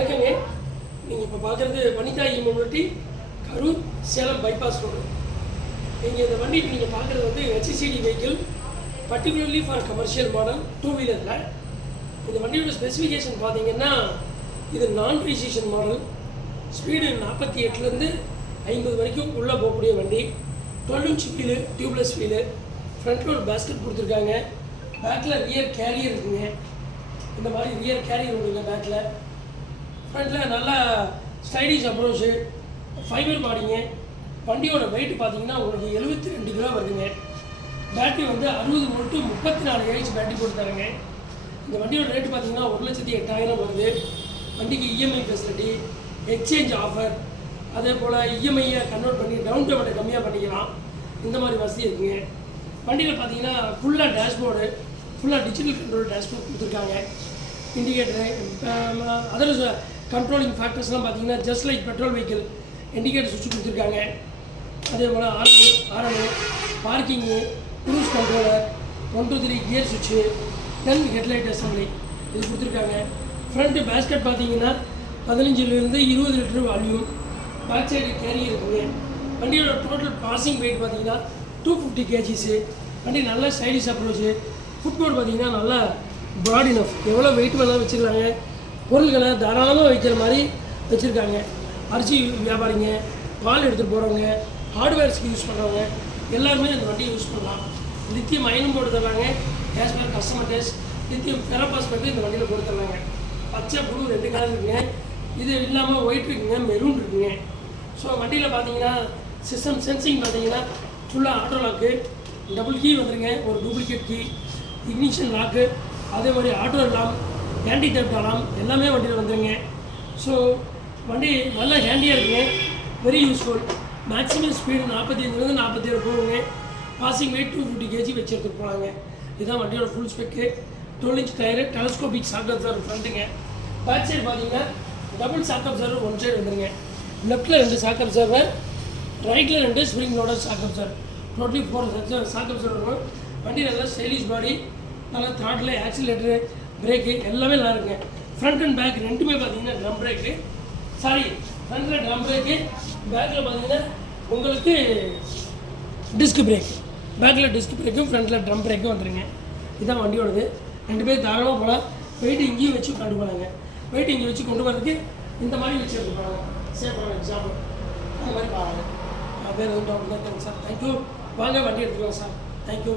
வணக்கங்க. நீங்கள் இப்போ பார்க்குறது வனிதா இ-மொபிலிட்டி கரூர் சேலம் பைபாஸ் ரோடு. நீங்கள் இந்த வண்டி நீங்கள் பார்க்குறது வந்து HCD vehicle, particularly for commercial model 2 வீலரில். இந்த வண்டியோட ஸ்பெசிஃபிகேஷன் பார்த்தீங்கன்னா இது நான் ரிஜிஸ்ட்ரேஷன் மாடல். ஸ்பீடு 48லேருந்து 50 வரைக்கும் உள்ளே போகக்கூடிய வண்டி. 12 இன்ச் வீலு, டியூப்லெஸ் வீலு, ஃப்ரண்ட்டில் ஒரு பேஸ்கெட் கொடுத்துருக்காங்க. பேக்கில் ரியர் கேரியர் இருக்குங்க. இந்த மாதிரி ரியர் கேரியர் உண்டுங்க பேக்கில். ஃப்ரண்ட்டில் நல்லா ஸ்டைலிஷ் அப்ரோச்சு, ஃபைபர் பாடிங்க. வண்டியோட வெயிட் பார்த்தீங்கன்னா உங்களுக்கு 72 கிலோ வருதுங்க. பேட்டரி வந்து 60 வோல்ட்டு 34 ஏஹெச் பேட்டரி போட்டு தரேங்க. இந்த வண்டியோட ரேட்டு பார்த்தீங்கன்னா 1,08,000 வருது. வண்டிக்கு இஎம்ஐ ஃபெசிலிட்டி, எக்ஸ்சேஞ்ச் ஆஃபர், அதே போல் இஎம்ஐயை கன்வெர்ட் பண்ணி டவுன் பேமெண்ட்டை கம்மியாக பண்ணிக்கலாம். இந்த மாதிரி வசதி இருக்குங்க. வண்டியில் பார்த்தீங்கன்னா ஃபுல்லாக டேஷ்போர்டு, ஃபுல்லாக டிஜிட்டல் கண்ட்ரோல் டேஷ்போர்ட் கொடுத்துருக்காங்க. இண்டிகேட்டரு, அதர் கண்ட்ரோலிங் ஃபேக்டர்ஸ்லாம் பார்த்தீங்கன்னா just like petrol vehicle indicator சுவிட்ச் கொடுத்துருக்காங்க. அதே போல் ஆர்என், பார்க்கிங்கு, க்ரூஸ் கண்ட்ரோலர், 1 2 3 கியர் சுவிட்சு, 10 ஹெட்லைட் அசம்பிளி இது கொடுத்துருக்காங்க. ஃப்ரண்ட்டு பேஸ்கெட் பார்த்தீங்கன்னா 15லேருந்து 20 litre volume. Back side carry இருக்குங்க. வண்டியோட டோட்டல் பாசிங் வெயிட் பார்த்தீங்கன்னா 250 kgs. வண்டி நல்லா ஸ்டைலிஷ் அப்ரோச்சு. ஃபுட்போர்ட் பார்த்தீங்கன்னா நல்லா ப்ராட் இனஃப், எவ்வளோ வெயிட் வேணாலும் வச்சுருக்காங்க. பொருள்களை தாராளமாக வைக்கிற மாதிரி வச்சுருக்காங்க. அரிசி வியாபாரிங்க, பால் எடுத்துகிட்டு போகிறவங்க, ஹார்ட்வேர்ஸ்க்கு யூஸ் பண்ணுறவங்க எல்லாருமே இந்த வண்டியை யூஸ் பண்ணலாம். லித்தியம் அயனும் போட்டு தர்றாங்க. கேஸ் பேர் கஸ்டமர் டேஸ்ட் லித்தியம் ஃபெரோபாஸ்பேட் இந்த வண்டியில் போட்டு தர்றாங்க. பச்சை புழு 2 கலர் இருக்குங்க. இது இல்லாமல் ஒயிட் இருக்குங்க, மெரூன் இருக்குங்க. ஸோ வண்டியில் பார்த்தீங்கன்னா சிஸ்டம் சென்சிங் பார்த்தீங்கன்னா ஃபுல்லாக ஆட்டோ லாக்கு, டபுள் கீ வந்துருங்க, ஒரு டூப்ளிகேட் கீ, இக்னிஷன் லாக்கு, அதே மாதிரி ஆட்டோ அலாம், ஹேண்டி தேப்ட் அலாம் எல்லாமே வண்டியில் வந்துடுங்க. ஸோ வண்டி நல்லா ஹேண்டியாக இருக்குங்க, வெரி யூஸ்ஃபுல். மேக்ஸிமம் ஸ்பீடு 45லேருந்து 47 போகுங்க. பாசிங் வெயிட் 250 kg வச்சு எடுத்துகிட்டு போகலாங்க. இதுதான் வண்டியோட full spec. 12 inch tyre, telescopic shock absorber ஃப்ரண்ட்டுங்க. பேக் சைடு பார்த்தீங்கன்னா double shock absorber one side வந்துடுங்க. லெஃப்ட்டில் 2 ஷாக் அப்சர்வர், ரைட்டில் 2 spring loader shock absorber, totally 4 shock absorber இருக்கும். வண்டி நல்லா ஸ்டைலிஷ் பாடி, நல்லா த்ராட்டில், ஆக்சிலேட்டரு, பிரேக்கு எல்லாமே நல்லா இருக்குங்க. ஃப்ரண்ட் அண்ட் பேக் ரெண்டுமே பார்த்தீங்கன்னா ட்ரம் பிரேக்கு, ஃப்ரண்ட்டில் ட்ரம் பிரேக்கு, பேக்கில் பார்த்தீங்கன்னா உங்களுக்கு டிஸ்க் பிரேக். பேக்கில் டிஸ்க் பிரேக்கும் ஃப்ரண்ட்டில் ட்ரம் பிரேக்கும் வந்துடுங்க. இதுதான் வண்டியோடது. 2 பேர் தாராளமாக போகலாம். வெயிட் இங்கேயும் வச்சு கொண்டு போகிறாங்க. வெயிட் இங்கே வச்சு கொண்டு போகிறதுக்கு இந்த மாதிரி வச்சு எடுத்து போகிறாங்க. சேஃபான எக்ஸாம்பிள் அந்த மாதிரி பாருங்கள். வேறு எதுவும் டவுட் தான் சார். தேங்க்யூ. வாங்க வண்டி எடுத்துக்கலாம் சார். தேங்க்யூ.